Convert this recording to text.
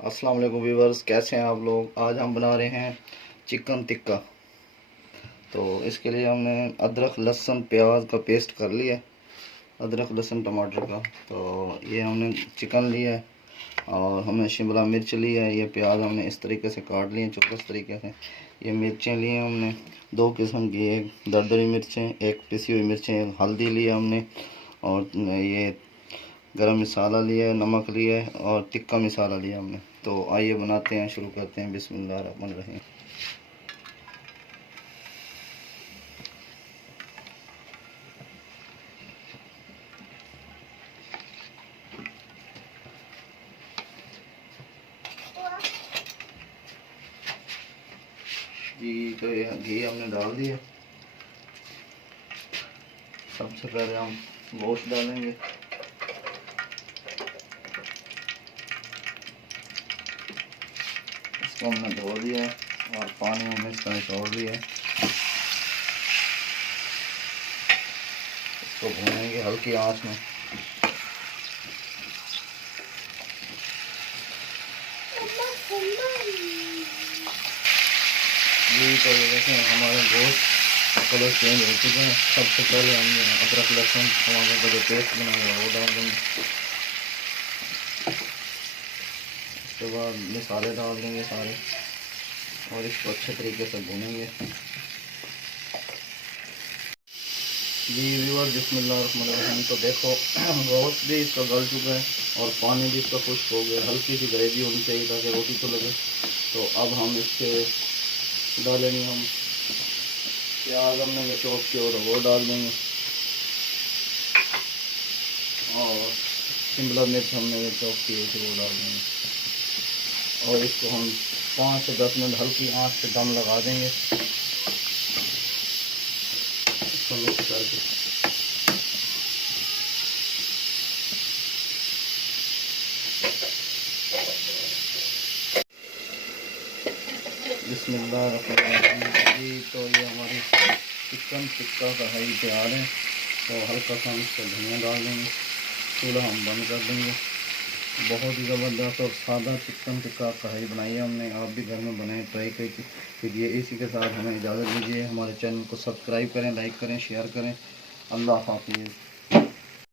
अस्सलाम वालेकुम व्यूवर्स, कैसे हैं आप लोग। आज हम बना रहे हैं चिकन टिक्का। तो इसके लिए हमने अदरक लहसुन प्याज का पेस्ट कर लिया है, अदरक लहसुन टमाटर का। तो ये हमने चिकन लिया है और हमें शिमला मिर्च लिया है। ये प्याज हमने इस तरीके से काट लिए चौरस तरीके से। ये मिर्चें ली हैं हमने दो किस्म की, एक दरदरी मिर्चें, एक पिसी हुई मिर्चें, एक हल्दी लिया हमने, और ये गरम मसाला लिया है, नमक लिया है और टिक्का मसाला लिया हमने। तो आइए बनाते हैं, शुरू करते हैं। बिस्मिल्लाह रहमान रहीम। तो ये घी हमने डाल दिया। सबसे पहले हम गोश्त डालेंगे। इसको हमने धो दिया है और पानी हमने इसका निचोड़ दिया है। इसको भूनेंगे हल्की आंच में। यही तो देखें हमारे गोश्त कलर चेंज हो चुके हैं। सबसे पहले हमने अदरक लहसुन टमाटर का जो पेस्ट बनाया वो डाल देंगे। उसके बाद मसाले डाल देंगे सारे और इसको अच्छे तरीके से भूनेंगे। जी व्यूअर, बिस्मिल्लाहिर्रहमानिर्रहीम। तो देखो गोश्त भी इसका गल चुका है और पानी भी इसका खुश्क हो गया। हल्की सी ग्रेवी होनी चाहिए ताकि रोटी तो लगे। तो अब हम इसके डालेंगे हम प्याज हमने चॉप किया और वो डाल देंगे, और शिमला मिर्च हमने चॉप किए थे वो डाल देंगे। और इसको हम 5 से 10 मिनट हल्की आंच पे दम लगा देंगे। इसको मिक्स करके बिस्मिल्लाहिर्रहमानिर्रहीम। जी तो ये हमारी चिकन टिक्का का है तैयार है। तो हल्का सा हम इसको धनिया डाल देंगे। चूल्हा हम बंद कर देंगे। बहुत ही ज़बरदस्त और सादा चिकन टिक्का कढ़ाई बनाई है हमने। आप भी घर में बनाएं, ट्राई करके कीजिए। इसी के साथ हमें इजाज़त दीजिए। हमारे चैनल को सब्सक्राइब करें, लाइक करें, शेयर करें। अल्लाह हाफिज़।